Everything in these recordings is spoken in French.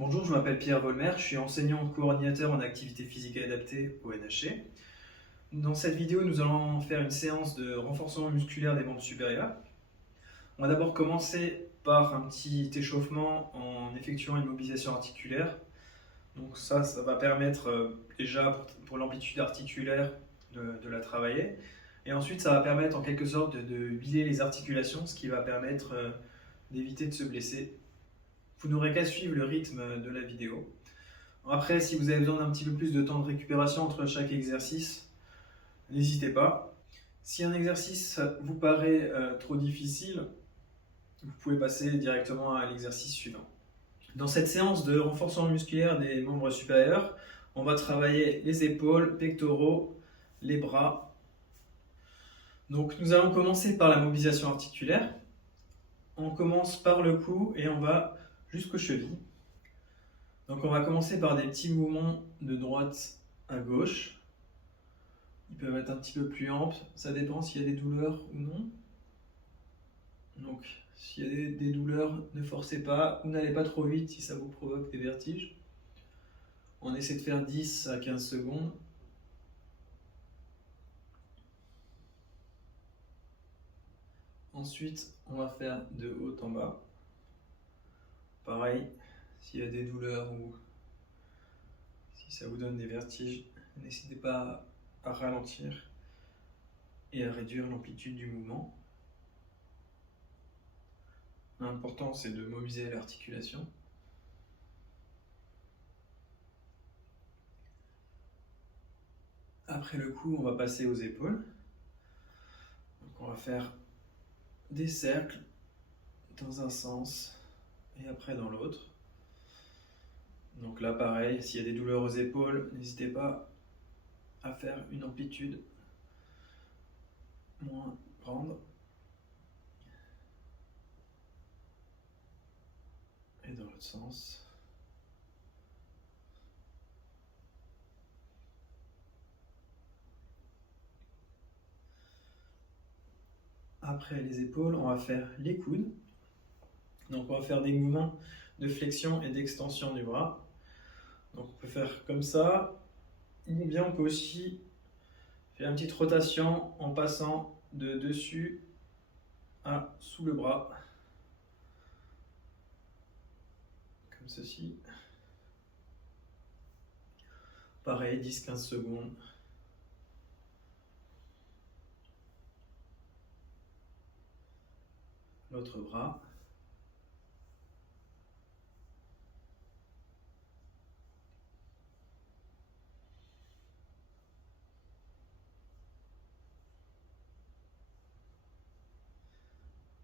Bonjour, je m'appelle Pierre Volmer, je suis enseignant coordinateur en activité physique adaptée au NHC. Dans cette vidéo, nous allons faire une séance de renforcement musculaire des membres supérieurs. On va d'abord commencer par un petit échauffement en effectuant une mobilisation articulaire. Donc ça va permettre déjà pour l'amplitude articulaire de la travailler. Et ensuite, ça va permettre en quelque sorte de huiler les articulations, ce qui va permettre d'éviter de se blesser. Vous n'aurez qu'à suivre le rythme de la vidéo. Après, si vous avez besoin d'un petit peu plus de temps de récupération entre chaque exercice, n'hésitez pas. Si un exercice vous paraît trop difficile, vous pouvez passer directement à l'exercice suivant. Dans cette séance de renforcement musculaire des membres supérieurs, on va travailler les épaules, pectoraux, les bras. Donc nous allons commencer par la mobilisation articulaire. On commence par le cou et on va jusqu'aux chevilles. Donc on va commencer par des petits mouvements de droite à gauche. Ils peuvent être un petit peu plus amples, ça dépend s'il y a des douleurs ou non. Donc s'il y a des douleurs, ne forcez pas ou n'allez pas trop vite si ça vous provoque des vertiges. On essaie de faire 10 à 15 secondes. Ensuite, on va faire de haut en bas. Pareil, s'il y a des douleurs ou si ça vous donne des vertiges, n'hésitez pas à ralentir et à réduire l'amplitude du mouvement. L'important, c'est de mobiliser l'articulation. Après le cou, on va passer aux épaules. Donc on va faire des cercles dans un sens et après dans l'autre. Donc là, pareil, s'il y a des douleurs aux épaules, n'hésitez pas à faire une amplitude moins grande. Et dans l'autre sens. Après les épaules, on va faire les coudes. Donc on va faire des mouvements de flexion et d'extension du bras. Donc on peut faire comme ça, ou bien on peut aussi faire une petite rotation en passant de dessus à sous le bras. Comme ceci. Pareil, 10-15 secondes. L'autre bras.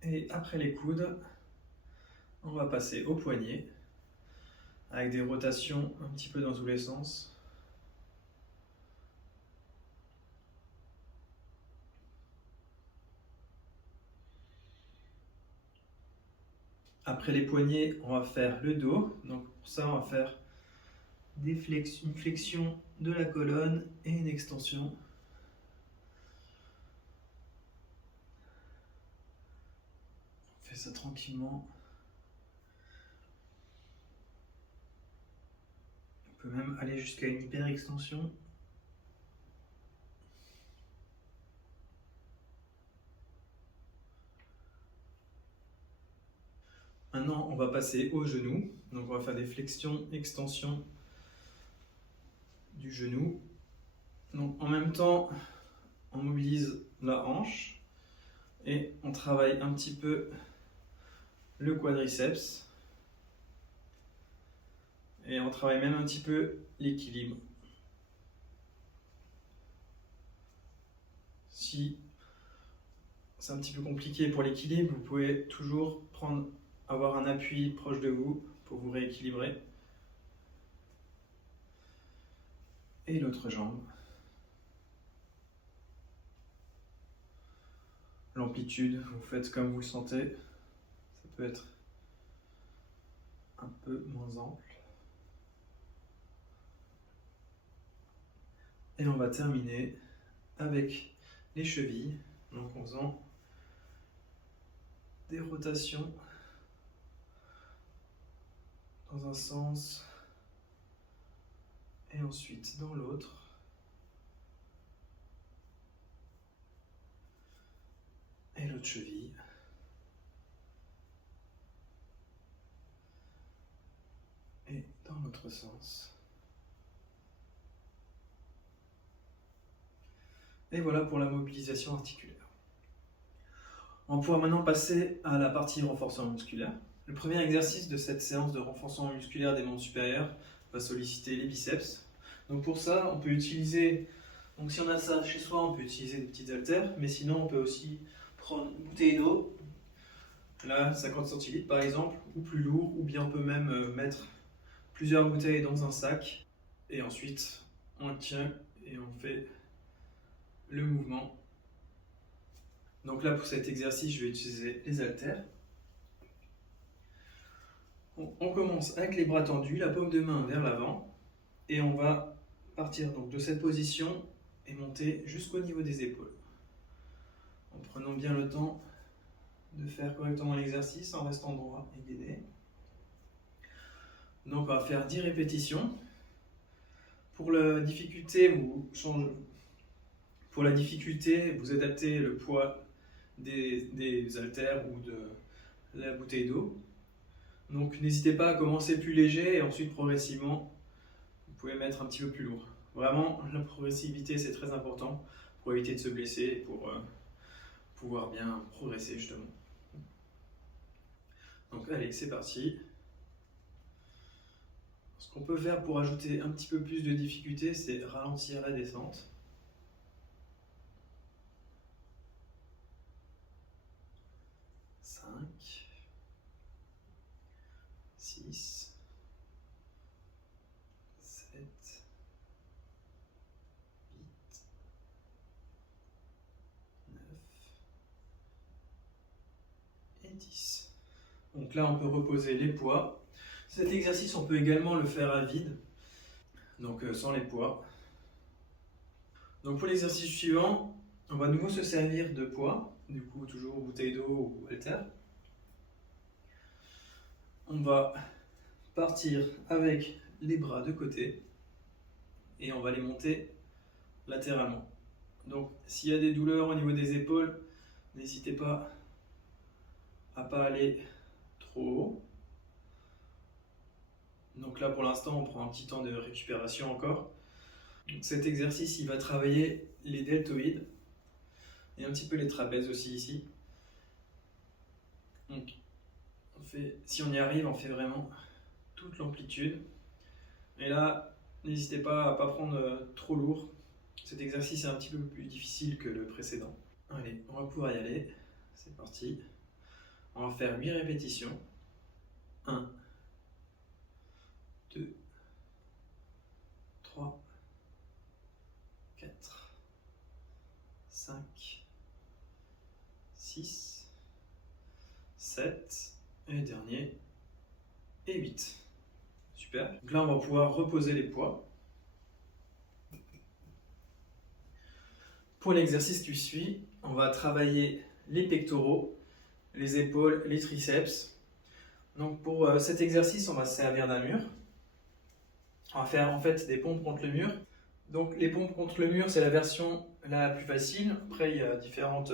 Et après les coudes, on va passer aux poignets avec des rotations un petit peu dans tous les sens. Après les poignets, on va faire le dos. Donc pour ça, on va faire une flexion de la colonne et une extension. On fait ça tranquillement. On peut même aller jusqu'à une hyper extension. Maintenant, on va passer au genou. Donc, on va faire des flexions, extensions du genou. Donc, en même temps, on mobilise la hanche et on travaille un petit peu le quadriceps. Et on travaille même un petit peu l'équilibre. Si c'est un petit peu compliqué pour l'équilibre, vous pouvez toujours avoir un appui proche de vous pour vous rééquilibrer. Et l'autre jambe. L'amplitude, vous faites comme vous le sentez. Ça peut être un peu moins ample. Et on va terminer avec les chevilles, donc en faisant des rotations dans un sens et ensuite dans l'autre. Et l'autre cheville. Et dans l'autre sens. Et voilà pour la mobilisation articulaire. On va pouvoir maintenant passer à la partie renforcement musculaire. Le premier exercice de cette séance de renforcement musculaire des membres supérieurs va solliciter les biceps. Donc pour ça, on peut utiliser, donc si on a ça chez soi, on peut utiliser des petites haltères, mais sinon on peut aussi prendre une bouteille d'eau, là 50 centilitres par exemple, ou plus lourd, ou bien on peut même mettre plusieurs bouteilles dans un sac, et ensuite on le tient et on fait le mouvement. Donc là pour cet exercice, je vais utiliser les haltères. On commence avec les bras tendus, la paume de main vers l'avant, et on va partir donc de cette position et monter jusqu'au niveau des épaules. En prenant bien le temps de faire correctement l'exercice en restant droit et gainé. Donc on va faire 10 répétitions. Pour la difficulté, vous adaptez le poids des haltères ou de la bouteille d'eau. Donc n'hésitez pas à commencer plus léger et ensuite progressivement, vous pouvez mettre un petit peu plus lourd. Vraiment, la progressivité c'est très important pour éviter de se blesser et pour pouvoir bien progresser justement. Donc allez, c'est parti. Ce qu'on peut faire pour ajouter un petit peu plus de difficulté, c'est ralentir la descente. 5, 6, 7, 8, 9 et 10. Donc là, on peut reposer les poids. Cet exercice, on peut également le faire à vide, donc sans les poids. Donc pour l'exercice suivant, on va de nouveau se servir de poids, du coup toujours bouteille d'eau ou haltère. On va partir avec les bras de côté et on va les monter latéralement. Donc s'il y a des douleurs au niveau des épaules, n'hésitez pas à ne pas aller trop haut. Donc là pour l'instant on prend un petit temps de récupération encore. Donc, cet exercice il va travailler les deltoïdes et un petit peu les trapèzes aussi ici. Donc si on y arrive, on fait vraiment toute l'amplitude. Et là, n'hésitez pas à ne pas prendre trop lourd. Cet exercice est un petit peu plus difficile que le précédent. Allez, on va pouvoir y aller. C'est parti. On va faire 8 répétitions. 1, 2, 3, 4, 5, 6, 7, et dernier, et 8. Super. Donc là, on va pouvoir reposer les poids. Pour l'exercice qui suit, on va travailler les pectoraux, les épaules, les triceps. Donc pour cet exercice, on va se servir d'un mur. On va faire en fait des pompes contre le mur. Donc les pompes contre le mur, c'est la version la plus facile. Après, il y a différentes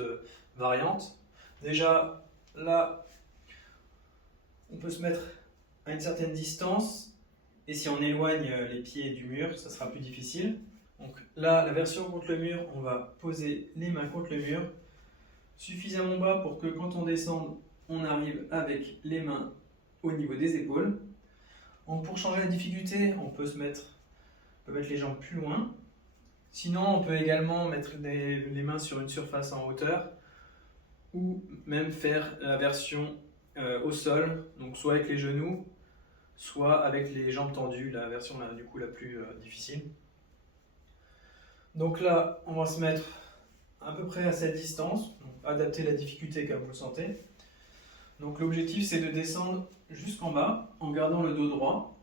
variantes. Déjà, là, on peut se mettre à une certaine distance. Et si on éloigne les pieds du mur, ça sera plus difficile. Donc là, la version contre le mur, on va poser les mains contre le mur, suffisamment bas pour que quand on descende, on arrive avec les mains au niveau des épaules. Donc pour changer la difficulté, on peut mettre les jambes plus loin. Sinon, on peut également mettre les mains sur une surface en hauteur ou même faire la version au sol, donc soit avec les genoux, soit avec les jambes tendues, la version là, du coup la plus difficile. Donc là, on va se mettre à peu près à cette distance, donc adapter la difficulté comme vous le sentez. Donc l'objectif c'est de descendre jusqu'en bas en gardant le dos droit.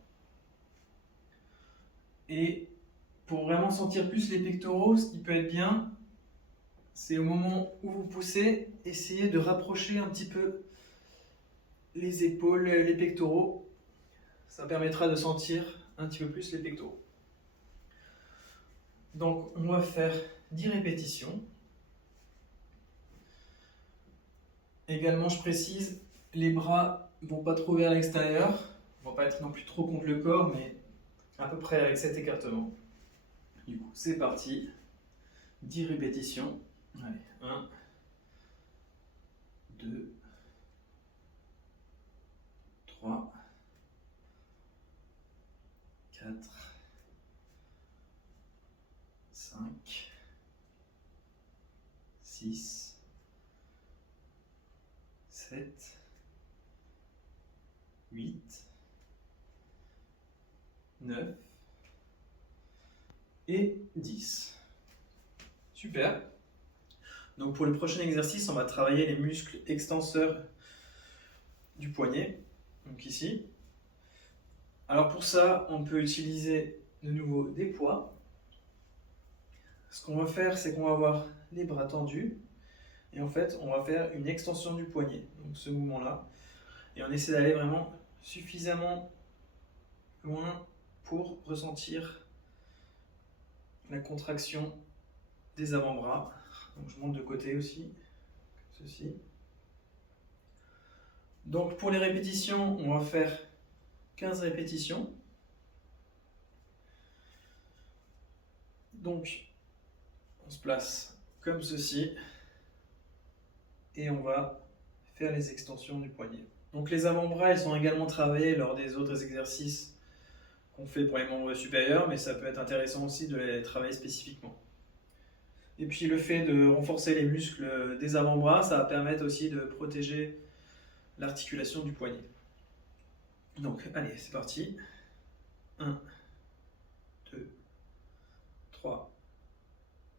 Et pour vraiment sentir plus les pectoraux, ce qui peut être bien, c'est au moment où vous poussez, essayez de rapprocher un petit peu les épaules, les pectoraux. ça permettra de sentir un petit peu plus les pectoraux. Donc on va faire 10 répétitions. Également, je précise, les bras ne vont pas trop vers l'extérieur, ne vont pas être non plus trop contre le corps, mais à peu près avec cet écartement. Du coup, c'est parti. 10 répétitions. Allez, 1, 2, 3, 4, 5, 6, 7, 8, 9 et 10. Super. Donc pour le prochain exercice, on va travailler les muscles extenseurs du poignet, donc ici. Alors pour ça, on peut utiliser de nouveau des poids. Ce qu'on va faire, c'est qu'on va avoir les bras tendus et en fait, on va faire une extension du poignet, donc ce mouvement-là. Et on essaie d'aller vraiment suffisamment loin pour ressentir la contraction des avant-bras. Donc je monte de côté aussi, comme ceci. Donc pour les répétitions, on va faire 15 répétitions. Donc on se place comme ceci et on va faire les extensions du poignet. Donc les avant-bras, ils sont également travaillés lors des autres exercices qu'on fait pour les membres supérieurs, mais ça peut être intéressant aussi de les travailler spécifiquement. Et puis le fait de renforcer les muscles des avant-bras, ça va permettre aussi de protéger l'articulation du poignet. Donc allez, c'est parti. 1, 2, 3,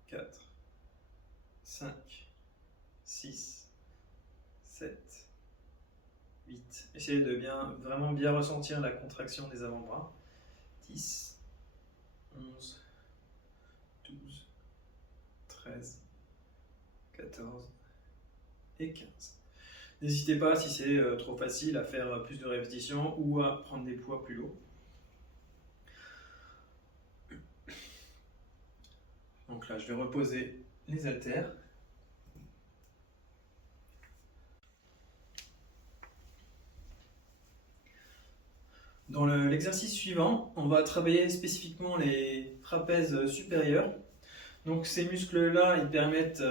4, 5, 6, 7, 8. Essayez de vraiment bien ressentir la contraction des avant-bras. 10, 11, 12, 13, 14 et 15. N'hésitez pas, si c'est trop facile, à faire plus de répétitions ou à prendre des poids plus lourds. Donc là, je vais reposer les haltères. Dans l'exercice suivant, on va travailler spécifiquement les trapèzes supérieurs. Donc ces muscles-là, ils permettent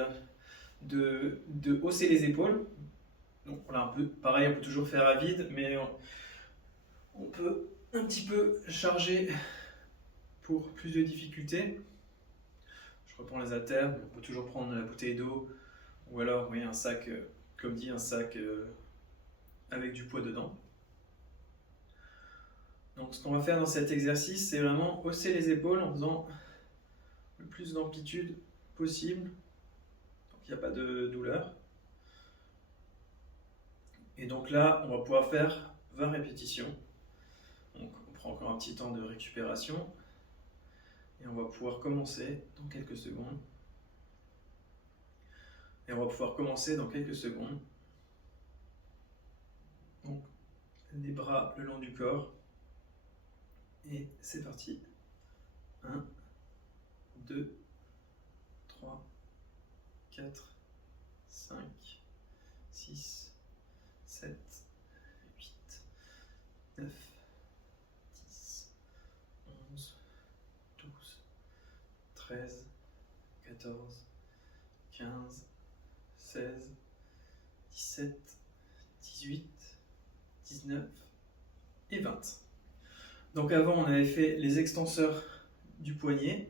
de hausser les épaules. Donc voilà, un peu pareil, on peut toujours faire à vide, mais on peut un petit peu charger pour plus de difficulté. Je reprends les haltères, on peut toujours prendre la bouteille d'eau ou alors oui, un sac, comme dit, un sac avec du poids dedans. Donc ce qu'on va faire dans cet exercice, c'est vraiment hausser les épaules en faisant le plus d'amplitude possible. Donc il n'y a pas de douleur. Et donc là, on va pouvoir faire 20 répétitions. Donc on prend encore un petit temps de récupération. Et on va pouvoir commencer dans quelques secondes. Donc les bras le long du corps. Et c'est parti. 1, 2, 3, 4, 5, 6, 7, 8, 9, 10, 11, 12, 13, 14, 15, 16, 17, 18, 19 et 20. Donc avant, on avait fait les extenseurs du poignet.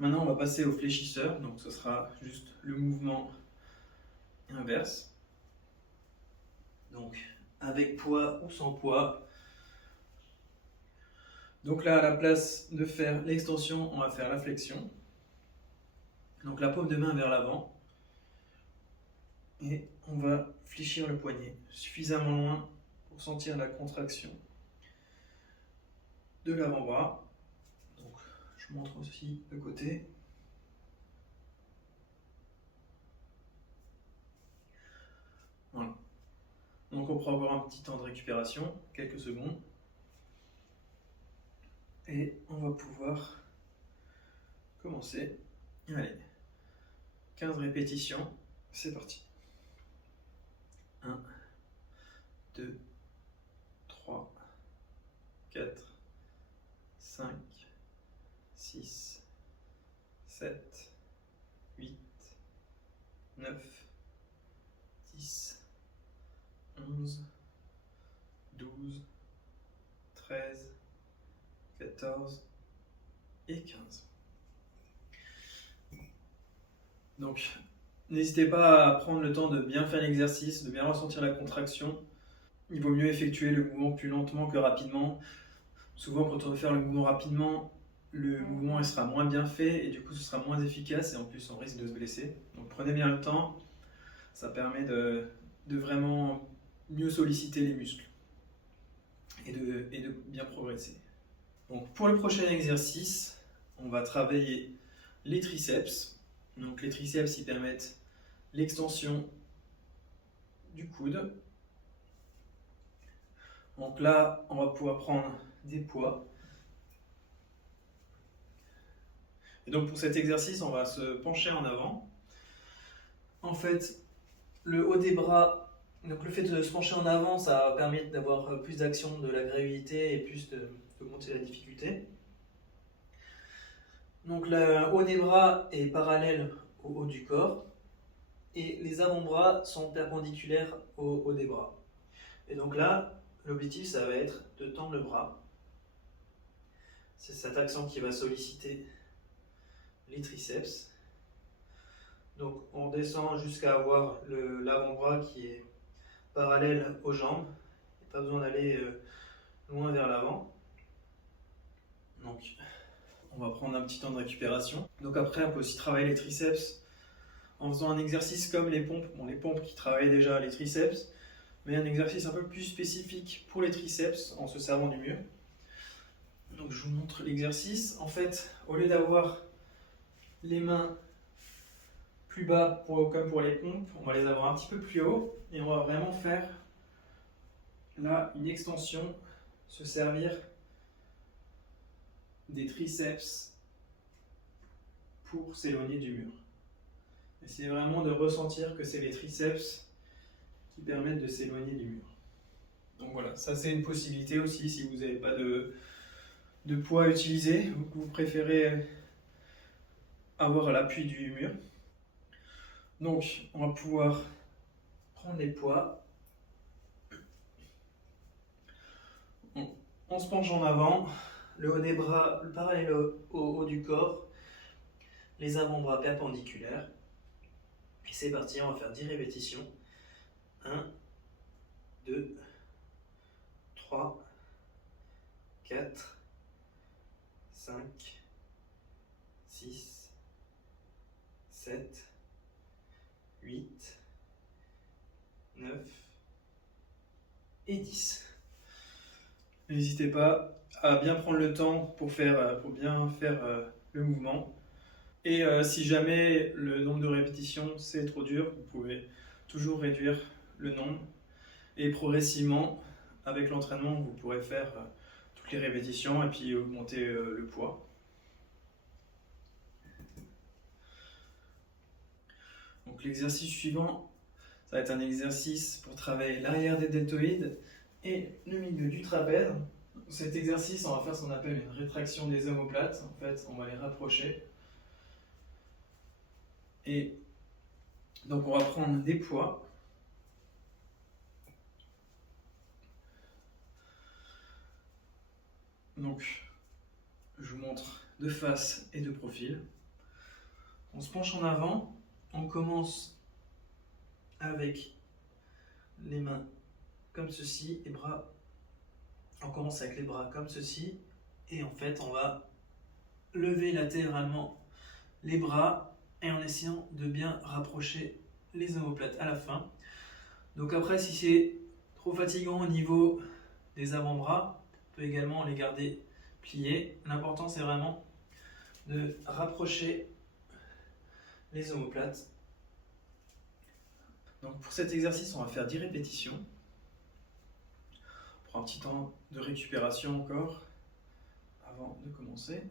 Maintenant, on va passer au fléchisseur. Donc ce sera juste le mouvement inverse. Donc avec poids ou sans poids. Donc là, à la place de faire l'extension, on va faire la flexion. Donc la paume de main vers l'avant. Et on va fléchir le poignet suffisamment loin pour sentir la contraction de l'avant-bras. Donc je montre aussi le côté. Voilà. Donc on prend encore un petit temps de récupération, quelques secondes. Et on va pouvoir commencer. Allez, 15 répétitions, c'est parti. 1, 2, 3, 4, 5, 6, 7, 8, 9, 10, 11, 12, 13, 14 et 15. Donc, n'hésitez pas à prendre le temps de bien faire l'exercice, de bien ressentir la contraction. Il vaut mieux effectuer le mouvement plus lentement que rapidement. Souvent, quand on veut faire le mouvement rapidement, le mouvement il sera moins bien fait et du coup, ce sera moins efficace et en plus, on risque de se blesser. Donc, prenez bien le temps. Ça permet de vraiment mieux solliciter les muscles et de bien progresser. Donc, pour le prochain exercice, on va travailler les triceps. Donc les triceps, ils permettent l'extension du coude. Donc là, on va pouvoir prendre des poids. Et donc pour cet exercice, on va se pencher en avant. En fait, le haut des bras, donc le fait de se pencher en avant, ça va permettre d'avoir plus d'action de la gravité et plus d'augmenter la difficulté. Donc le haut des bras est parallèle au haut du corps et les avant-bras sont perpendiculaires au haut des bras. Et donc là, l'objectif, ça va être de tendre le bras. C'est cette action qui va solliciter les triceps. Donc on descend jusqu'à avoir l'avant-bras qui est parallèle aux jambes. Il n'y a pas besoin d'aller loin vers l'avant. Donc on va prendre un petit temps de récupération. Donc après, on peut aussi travailler les triceps en faisant un exercice comme les pompes. Bon, les pompes qui travaillent déjà les triceps, mais un exercice un peu plus spécifique pour les triceps en se servant du mur. Donc je vous montre l'exercice. En fait, au lieu d'avoir les mains plus bas comme pour les pompes, on va les avoir un petit peu plus haut et on va vraiment faire là une extension, se servir des triceps pour s'éloigner du mur. Essayez vraiment de ressentir que c'est les triceps qui permettent de s'éloigner du mur. Donc voilà, ça c'est une possibilité aussi si vous n'avez pas de poids à utiliser ou que vous préférez avoir l'appui du mur. Donc on va pouvoir prendre les poids. On se penche en avant, le haut des bras parallèle au haut du corps, les avant-bras perpendiculaires. Et c'est parti, on va faire 10 répétitions. 1, 2, 3, 4, 5, 6, 7, 8, 9 et 10. N'hésitez pas à bien prendre le temps pour bien faire le mouvement. Et si jamais le nombre de répétitions c'est trop dur, vous pouvez toujours réduire le nombre. Et progressivement, avec l'entraînement, vous pourrez faire toutes les répétitions et puis augmenter le poids. Donc l'exercice suivant, ça va être un exercice pour travailler l'arrière des deltoïdes et le milieu du trapèze. Cet exercice, on va faire ce qu'on appelle une rétraction des omoplates. En fait, on va les rapprocher. Et donc on va prendre des poids. Donc je vous montre de face et de profil. On se penche en avant. On commence avec les mains comme ceci, les bras. On commence avec les bras comme ceci et en fait on va lever latéralement les bras et en essayant de bien rapprocher les omoplates à la fin. Donc après, si c'est trop fatigant au niveau des avant-bras, on peut également les garder pliés. L'important c'est vraiment de rapprocher les omoplates. Donc pour cet exercice, on va faire 10 répétitions. On prend un petit temps de récupération encore avant de commencer.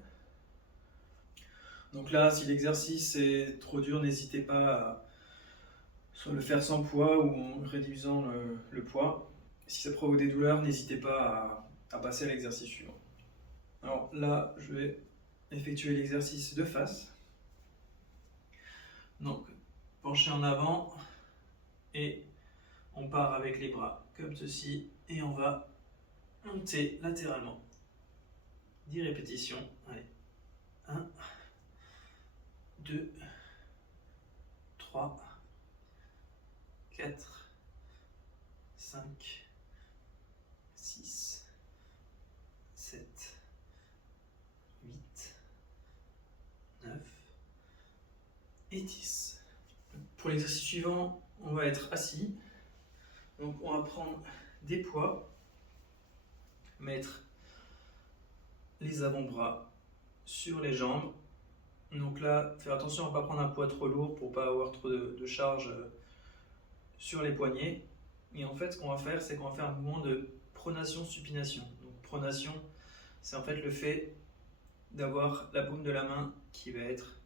Donc là, si l'exercice est trop dur, n'hésitez pas à soit le faire sans poids ou en réduisant le poids. Si ça provoque des douleurs, n'hésitez pas à passer à l'exercice suivant. Alors là, je vais effectuer l'exercice de face. Donc, pencher en avant et on part avec les bras comme ceci et on va monter latéralement. 10 répétitions. Allez. 1, 2, 3, 4, 5, 6, 7, 8, 9 et 10. Pour l'exercice suivant, on va être assis. Donc on va prendre des poids, mettre les avant-bras sur les jambes. Donc là, faire attention à ne pas prendre un poids trop lourd pour ne pas avoir trop de charge sur les poignets. Et en fait, ce qu'on va faire, c'est qu'on va faire un mouvement de pronation-supination. Donc pronation, c'est en fait le fait d'avoir la paume de la main qui va être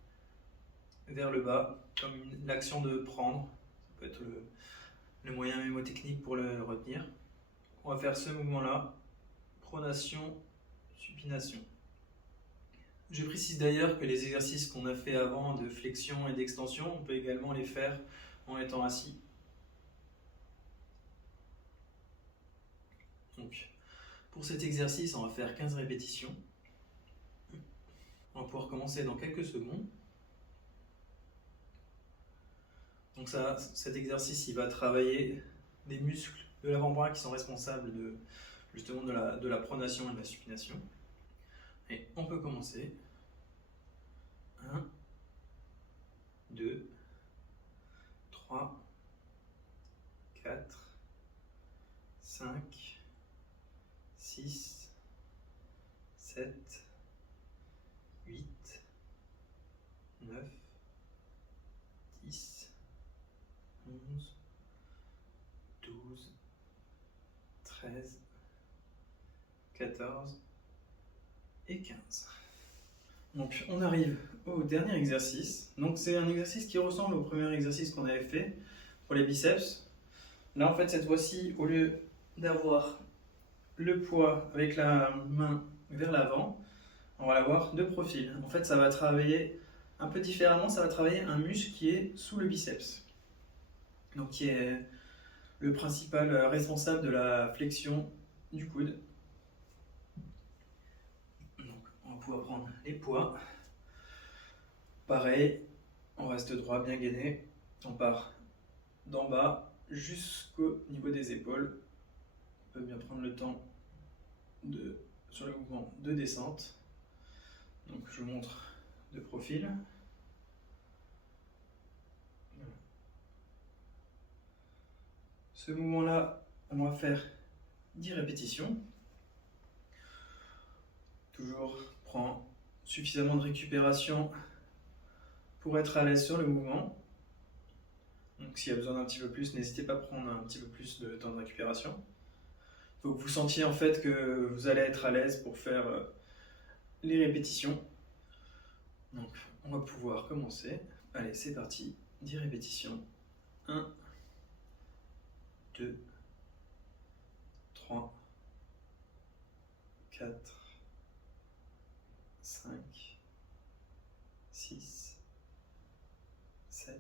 vers le bas, comme l'action de prendre. Ça peut être le moyen mémotechnique pour le retenir. On va faire ce mouvement-là, pronation, supination. Je précise d'ailleurs que les exercices qu'on a fait avant de flexion et d'extension, on peut également les faire en étant assis. Donc, pour cet exercice, on va faire 15 répétitions. On va pouvoir commencer dans quelques secondes. Donc cet exercice, il va travailler des muscles de l'avant-bras qui sont responsables justement de la pronation et de la supination. Et on peut commencer. 1, 2, 3, 4, 5, 6, 7, 8, 9, 10, 11, 12, 13, 14 et 15. Donc on arrive au dernier exercice. Donc c'est un exercice qui ressemble au premier exercice qu'on avait fait pour les biceps. Là en fait cette fois-ci, au lieu d'avoir le poids avec la main vers l'avant, on va l'avoir de profil. En fait ça va travailler un peu différemment, ça va travailler un muscle qui est sous le biceps. Donc qui est le principal responsable de la flexion du coude. Donc on va pouvoir prendre les poids. Pareil, on reste droit, bien gainé. On part d'en bas jusqu'au niveau des épaules. On peut bien prendre le temps sur le mouvement de descente. Donc je vous montre de profil. Ce mouvement-là, on va faire 10 répétitions. Toujours prend suffisamment de récupération pour être à l'aise sur le mouvement. Donc s'il y a besoin d'un petit peu plus, n'hésitez pas à prendre un petit peu plus de temps de récupération. Il faut que vous sentiez en fait que vous allez être à l'aise pour faire les répétitions. Donc on va pouvoir commencer. Allez, c'est parti. 10 répétitions. 1, 2, 3, 4, 5, 6, 7,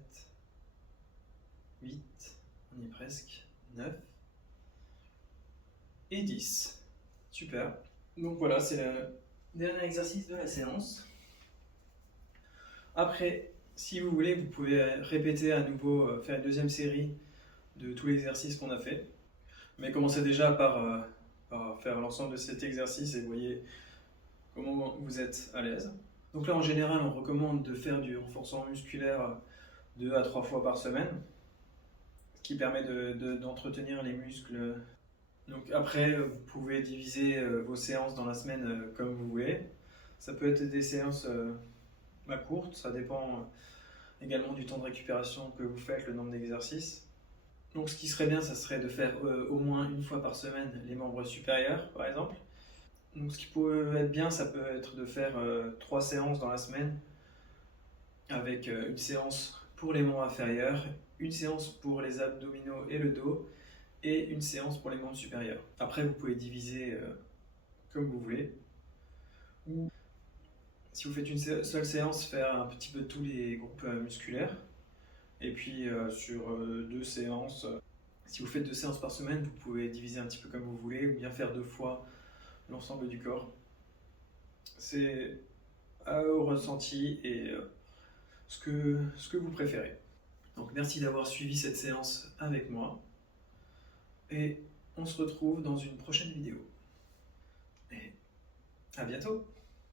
8, on y est presque, 9 et 10. Super. Donc voilà, c'est le dernier exercice de la séance. Après, si vous voulez, vous pouvez répéter à nouveau, faire une deuxième série de tous les exercices qu'on a fait. Mais commencez déjà par faire l'ensemble de cet exercice et voyez comment vous êtes à l'aise. Donc là, en général, on recommande de faire du renforcement musculaire 2 à 3 fois par semaine, ce qui permet d'entretenir les muscles. Donc après, vous pouvez diviser vos séances dans la semaine comme vous voulez. Ça peut être des séances courtes, ça dépend également du temps de récupération que vous faites, le nombre d'exercices. Donc ce qui serait bien, ça serait de faire au moins une fois par semaine les membres supérieurs, par exemple. Donc ce qui peut être bien, ça peut être de faire 3 séances dans la semaine, avec une séance pour les membres inférieurs, une séance pour les abdominaux et le dos, et une séance pour les membres supérieurs. Après, vous pouvez diviser comme vous voulez. Ou si vous faites une seule séance, faire un petit peu tous les groupes musculaires. Et puis sur 2 séances, si vous faites 2 séances par semaine, vous pouvez diviser un petit peu comme vous voulez, ou bien faire 2 fois l'ensemble du corps. C'est au ressenti et ce que vous préférez. Donc merci d'avoir suivi cette séance avec moi. Et on se retrouve dans une prochaine vidéo. Et à bientôt!